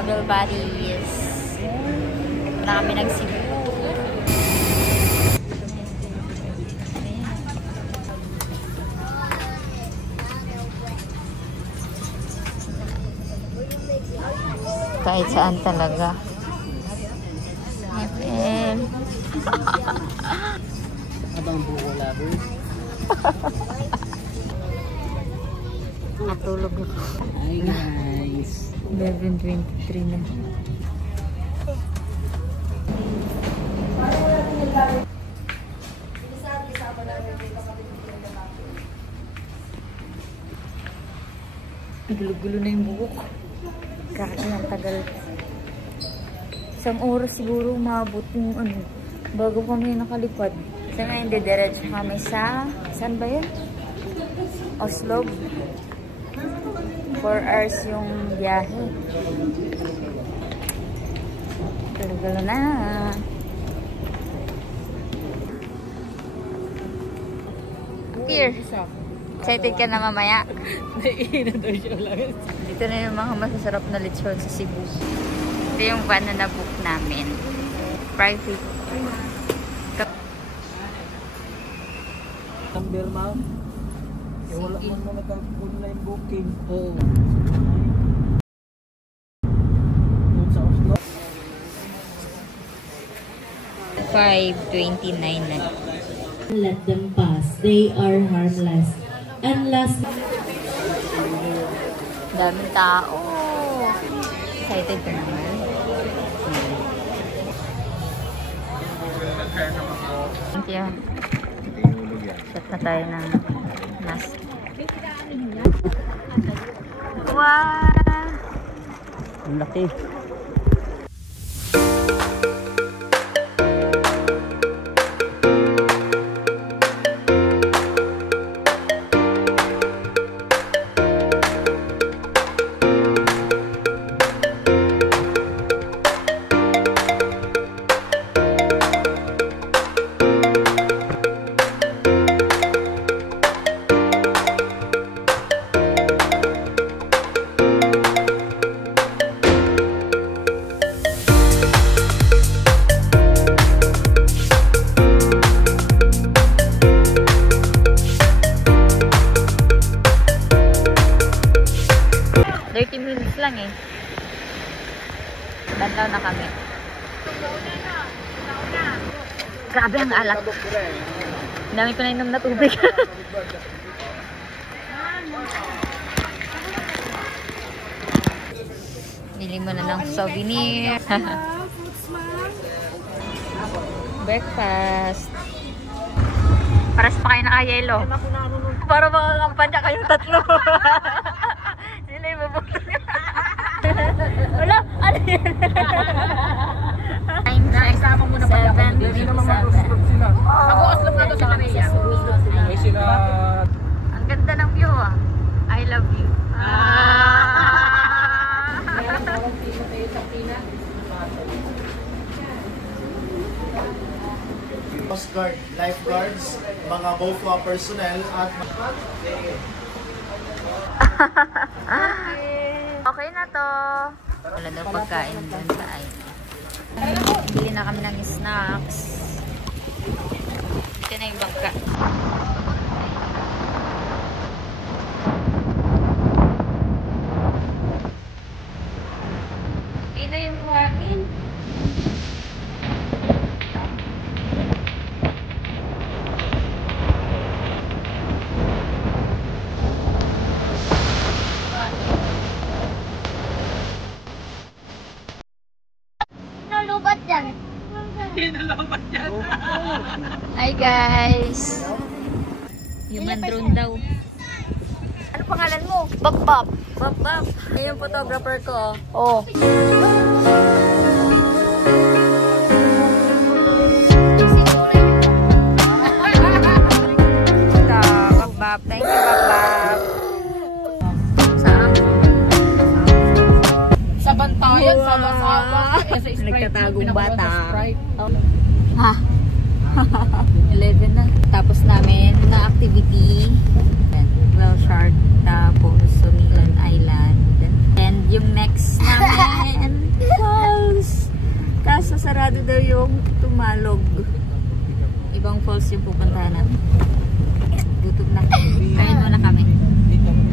travel buddies. Na kami nag-Cebu. Kahit saan talaga. FM. Abang buko lovers. Natulog ako. Hi guys. 11:23 na. Gulo-gulo na yung buhok. Grabe ang tagal. Isang oras siguro umabot yung bago kami nakalipad. Kasi nga hindi diretso kami sa, saan ba yun? Oslo. 4 hours yung biyahe. Gulo-gulo na. Here. Excited ka na mamaya? Naiina daw siya lang. Dito na yung mga masasarap na lechon sa Cebu. Ito yung van na na-book namin. Private. Number ma'am. Wala man mo nag-online booking. Oo. Sa Oslo. 5:29 na. Let them pass. They are harmless. And last, Daming tao. Excited ka naman. Thank you. Shot na tayo ng mask. Wow! Ang laki. Lang eh. Bantaw na kami. Grabe ang alak. Dami ko na inom na tubig. Bili mo na ng souvenir. Breakfast. Paras pa kayo naka-yelo. Para makakampanya kayong tatlo. Sila yung mabuto. Wala! Ano yan? Naisama mo na pa yan. Hindi naman mag-uslog sila. Mag-uslog na ito sa kanila. May sila. Ang ganda ng view ah. I love you. Coast Guard, lifeguards, mga BOFA personnel at Okay na to. Wala daw pagkain dun sa ay. Bili na kami ng snacks. Ito na yung bangka. Ito yung buhangin. Hi guys! Human drone daw. Ano pangalan mo? Bap-bap. Bap-bap. Yan yung photographer ko. Oh. Bap-bap. Thank you, Bap-bap. Saan? Sa Bantayan, sama-sama. Nagtatagong bata. Ha? 11 na. Tapos namin na activity. Well Shark. Tapos Sumilan Island. And yung next namin sarado daw yung Tumalog. Ibang falls yung pupuntahan natin. Gutom na. Kain muna kami.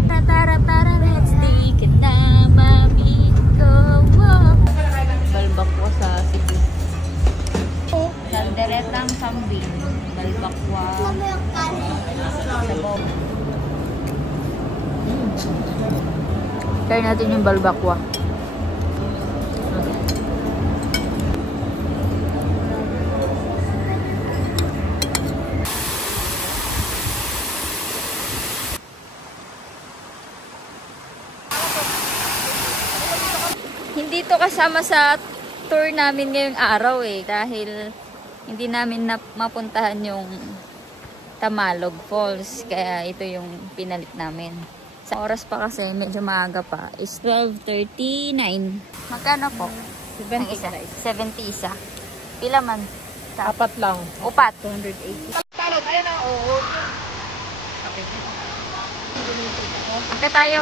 Tara, let's take it down, mami, go. Balbakwa sa Cebu. Calderetang Sambin. Balbakwa. Sabaw. Try natin yung balbakwa. Hindi to kasama sa tour namin ngayong araw dahil hindi namin mapuntahan yung Tamalog Falls, kaya ito yung pinalit namin. Sa oras pa kasi medyo maaga pa is 12:39. Magkano po? 70 isa. 70 isa. Pila man? Apat lang. Upat. 280. Talot, ayan na. Oo. Punta tayo.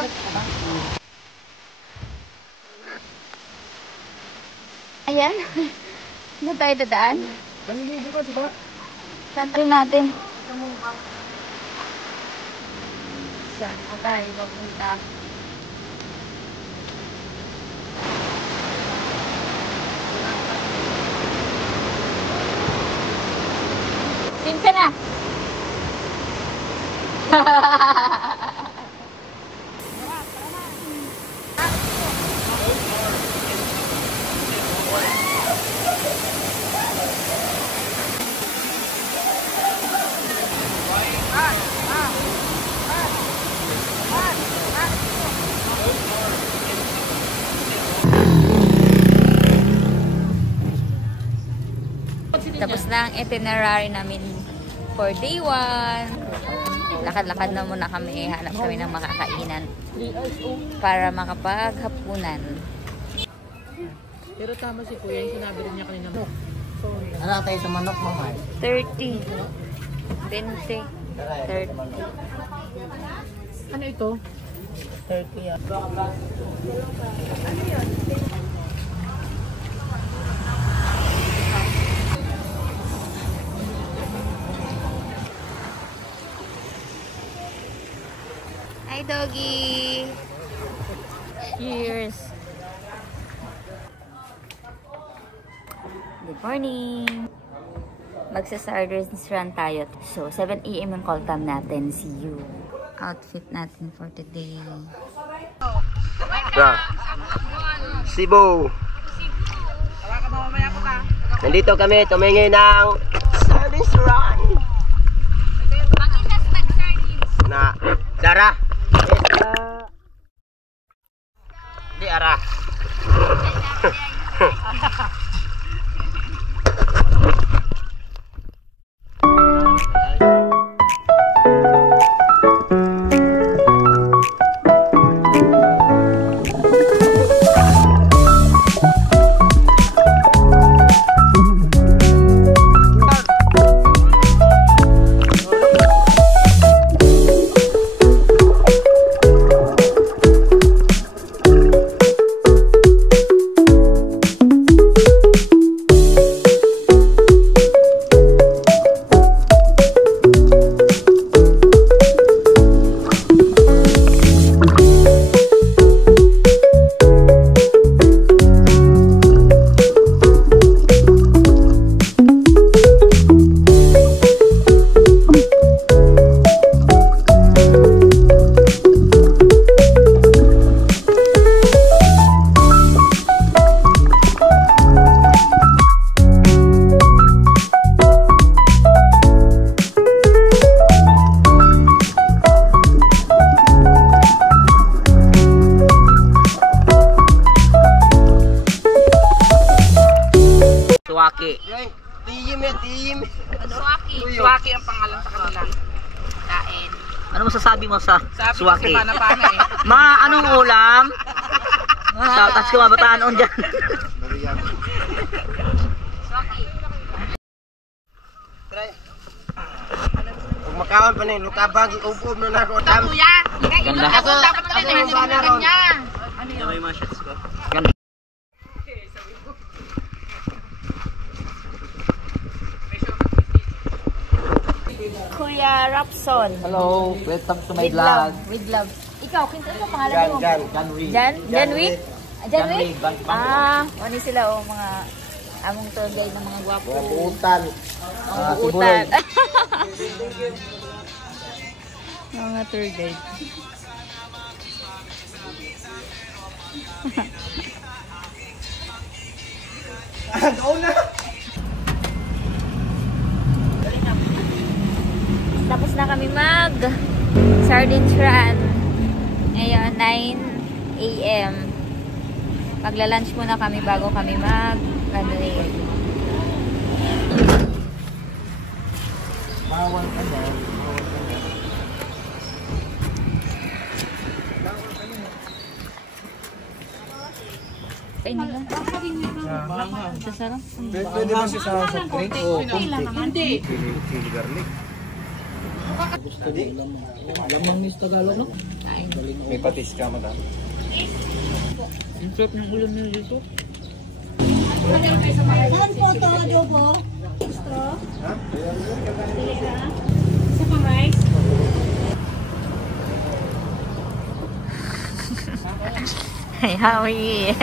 Ayan. Ano tayo dadaan? Naliligo ka, diba? Saan rin natin? Saan ka tayo mapunta? Team ka na! Tapos na ang itinerary namin for day 1. Lakad-lakad na muna kami. Hanap kami ng makakainan para makapaghapunan. Pero tama si Kuya, yung sinabi rin niya kanina. Ano tayo sa manok, mamay? 30. 20. 30. Ano ito? 30 yan. Hi, doggy! Cheers! Good morning! Magsa-Sardines run tayo. So, 7 AM ang call time natin. See you. Outfit natin for today. Cebu. Nandito kami, tumingi ng Sardines Run. Na, Dara. Di Ara. Suwaki. Team. Suwaki ang pangalan sa kanila. Kain. Ano masasabi mo sa Suwaki? Sabi ko si Pana eh. Anong ulam? Tapos kumabataan on dyan. Kung makaon pa na yung lukabang, iubob na ako. Kuya! Ganda. Ako dapat na rin niya. Ganda yung mga shots ko. Rapson. Hello, welcome to my With vlog. love. With love. Ikaw, kinsa ano pangalan mo? Janwi. Janwi? Janwi? Janwi. Ano sila mga among tour guide ng mga gwapo. Buutan. Buutan. Mga tour guide. Tapos na kami mag sardine run. Ngayon, 9 AM. Magla-lunch muna kami bago kami mag graduate. Bawal ka daw. Ay, nila. Sasarap. Pwede ba siya sa drink? Oo, Hindi. Chili garlic. Gusto di? Lamang ni Tagalog, no? May patis ka, madam. Ang sarap ng ulam nila dito. Saan po ito, adobo? Straw? Sa pang-rice? Ay, hawi.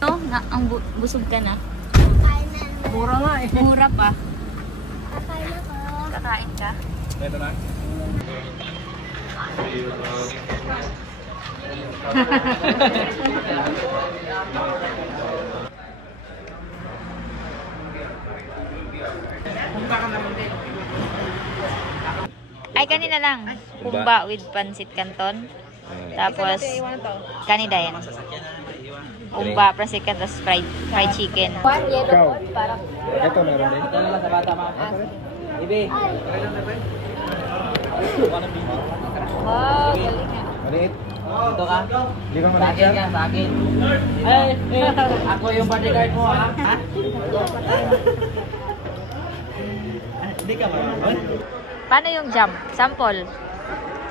No, ang busog ka na. Mura nga eh. Mura pa. Kakain ka? Ito na. Ay, kanina lang. Kumba with pancit canton. Tapos, kanina yan. Umba, pancit canton, tapos fried chicken. One yellow one, parang... Ito meron din. Ito na lang sa bata, ma. Ibe. Wow, galing nga. Maliit. Ito ka? Hindi ka maliit yan? Sa akin. Ay, ako yung bodyguard mo, ha? Hindi ka maliit. Paano yung jump? Sample.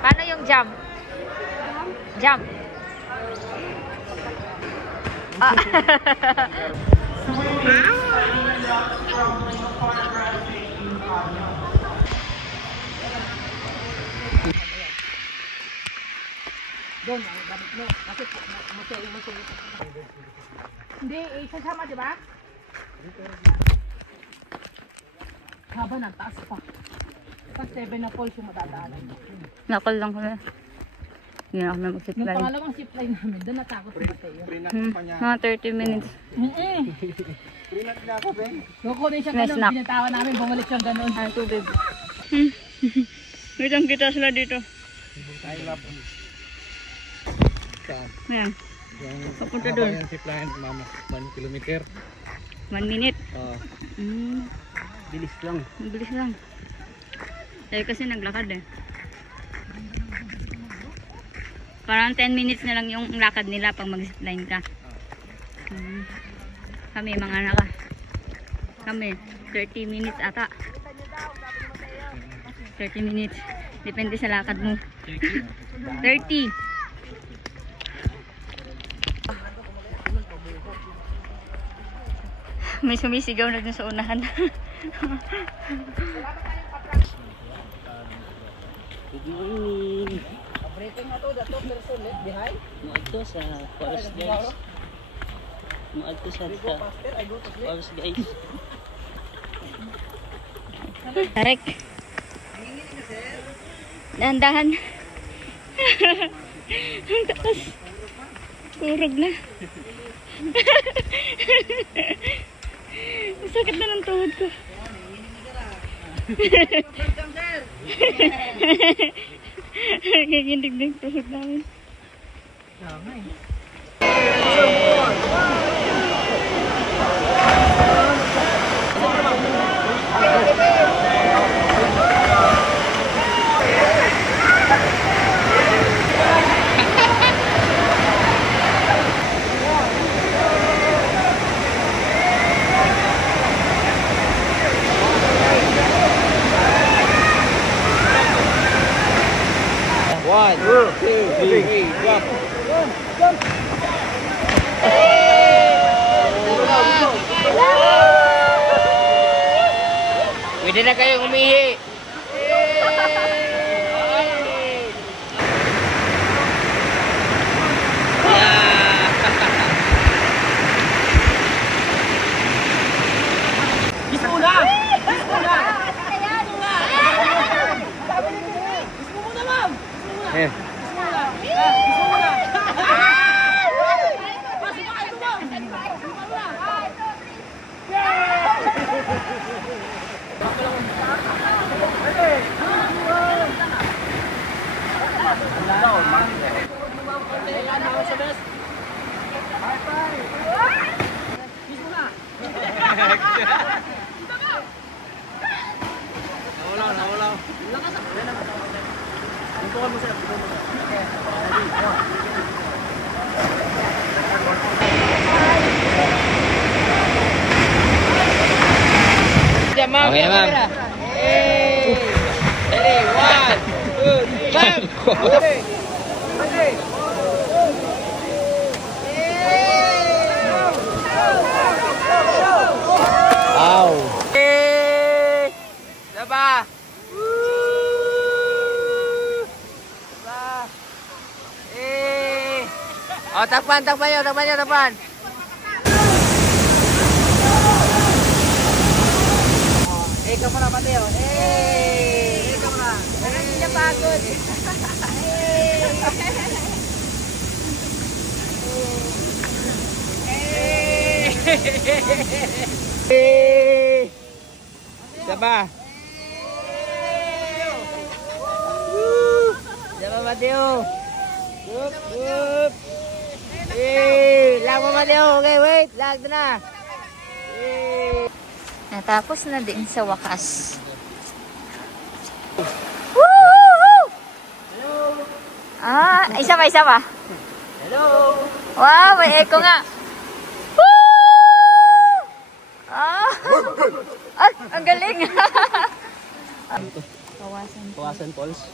Paano yung jump? Jump. Ah. Hindi, isasama, di ba? Haba ng taas pa. Tapos 7 na falls yung madadaanan. Nakal lang kami. Hindi na kami Yung mag-zipline. pangalawang zipline namin, doon natakot sa Mateo. Mga 30 minutes. Prinat na ako, Ben. Kukunin siya May ganun, snack. binatawan namin, bumalik siya ganun. Ay, tubig. Wait lang, kita sila dito. I love you. Ayan. Papunta doon. Yung zipline, mama. 1 kilometer. 1 minute. Bilis lang. Bilis lang. Dahil kasi naglakad eh. Parang 10 minutes na lang yung lakad nila pag mag-zipline ka. Kami, mga naka. Kami, 30 minutes ata. 30 minutes. Depende sa lakad mo. 30. May sumisigaw na dun sa unahan. Good morning. Breaking na to, dato person left behind. Maadto sa forest guys. Maadto sa forest guys. Tarek. Dahan-dahan. Ang taas. Turog na. Sakit na ng tuhod ko. Nagigindig ng tuhod namin. One, two, three, jump. Pwede na kayong umihi. Okay, ma'am. Ready, 1, 2, 3, wow. Diba? Oh, takpan nyo. Ikaw muna, Mateo. Ikaw muna. Hindi niya pagod. Diba? Diba, Mateo? Whoop. Lag mo, Mateo. Okay, wait. Lag na. Natapos na din sa wakas. Woo! Ah, isa pa. Hello. Wow, may echo nga. Woo! Ah, ang galing. Kawasan Falls.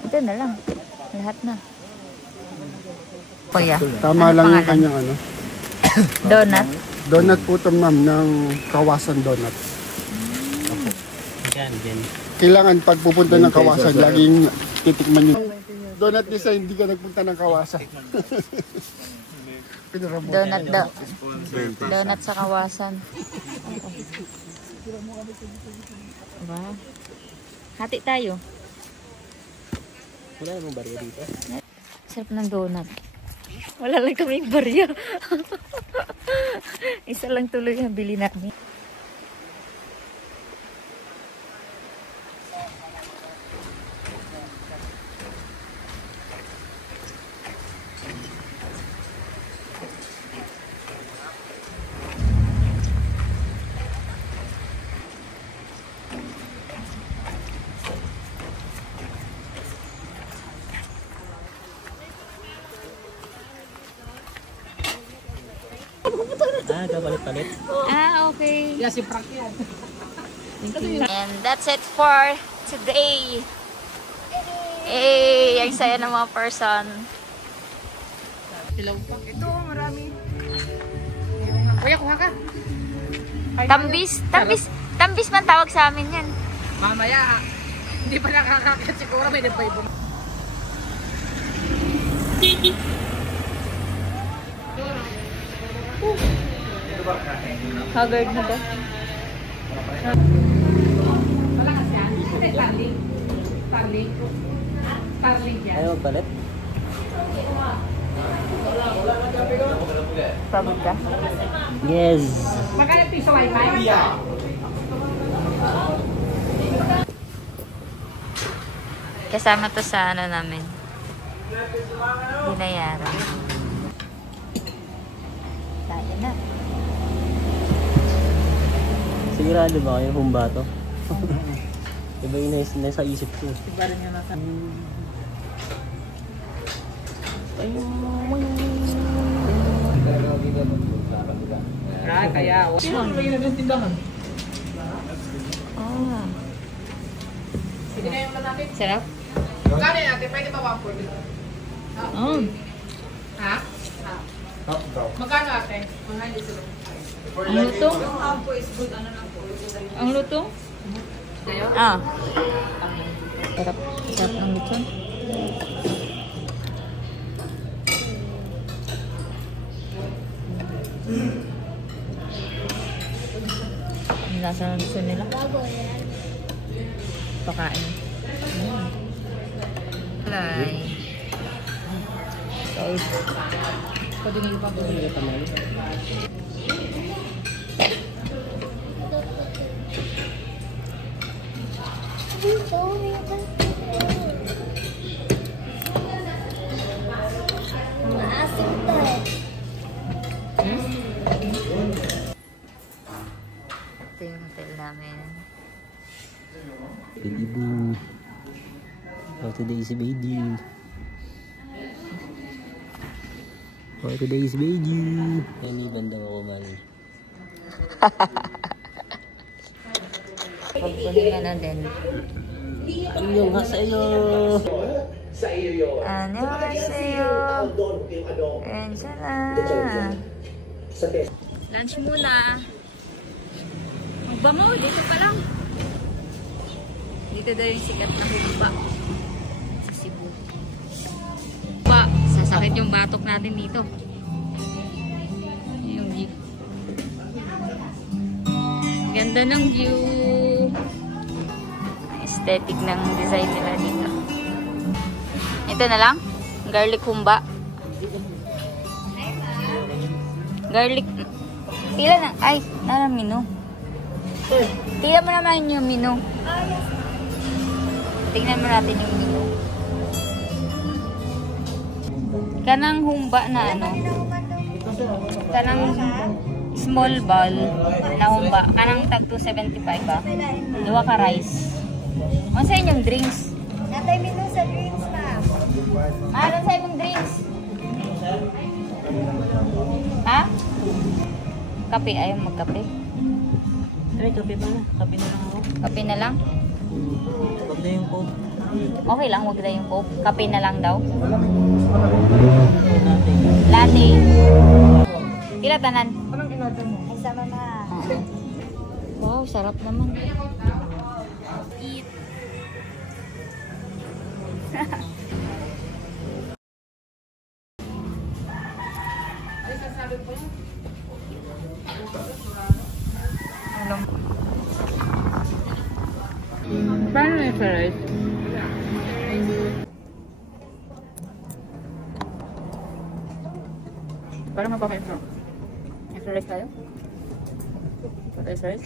Ito na lang. Lahat na. Kuya. Tama lang yung kanyang Donut. Donut po ito, ma'am, ng Kawasan Donut. Yan. Kailangan pag pupunta ng Kawasan, laging titikman yung donut design, hindi ka nagpunta ng Kawasan. Donut daw. Donut sa Kawasan. Wow. Hati tayo. Wala namang barya dito. Sarap ng donut. Wala lang kaming barya. Isa lang tuloy ang bili namin. Kapalit-palit. Okay. Yeah, si Frank yan. And that's it for today. Hey, ang saya ng mga person. Ito, marami. Kuya, kuha ka. Tambis man tawag sa amin yan. Mamaya, hindi pa nakakakit siguro. May nabay po. Haggard na ba? Malakas yan. Ano yung Starling? Starling yan. Ayaw magpalit? Pagod ka? Yes. Magkano piso wifi? Kasama to sa ano namin. Binayaran. Tayo na. Sigurado ba kayo kung ba to? Diba yung nasa isip ko? Sigurado nyo na sa... Kaya... Sino ba yung nagtindahan? Oh. Sige na yung malapit. Sarap? Magkano yan ate? Pwede ba 140? Oh. Ha? Magkano ate? 100 sila. Ang lutong? Ang lutong? Ah. Sarap. Sarap ng lutong. Ang lasa ng lutong nila. Pakain. Alay. Salt. Padungin pa po. Ito yung hotel namin. Baby boo. For today's baby. For today's baby. Naniban daw ako man. Pagpuningan na din. Anyong hasayo. Annyeonghaseyo. Enjala. Lunch muna. Magbango, dito pa lang. Dito daw yung sikat na humba sa Cebu. Sasakit yung batok natin dito. Yung view. Ganda ng view. Aesthetic ng design nila dito. Ito na lang. Garlic humba. Garlic. Pila na. Ay, narang menu. Pila mo naman yung menu. Tingnan mo natin yung menu. Kanang humba na ano. Kanang small ball na humba. Kanang tag 275 ba? Dua ka rice. Ano sa inyong drinks? Natay menu sa drinks, ma'am. Ano sa inyong drinks? Ha? Kape. Ayaw magkape. Ay, kape pa na. Kape na lang ako. Kape na lang? Wag na yung coke. Okay lang, wag na yung coke. Kape na lang daw. Natin. Latte. Pila tanan? Ay, sama na. Wow, sarap naman. Eat. Paano yung rice? Parang mapakain sa rice tayo? Rice?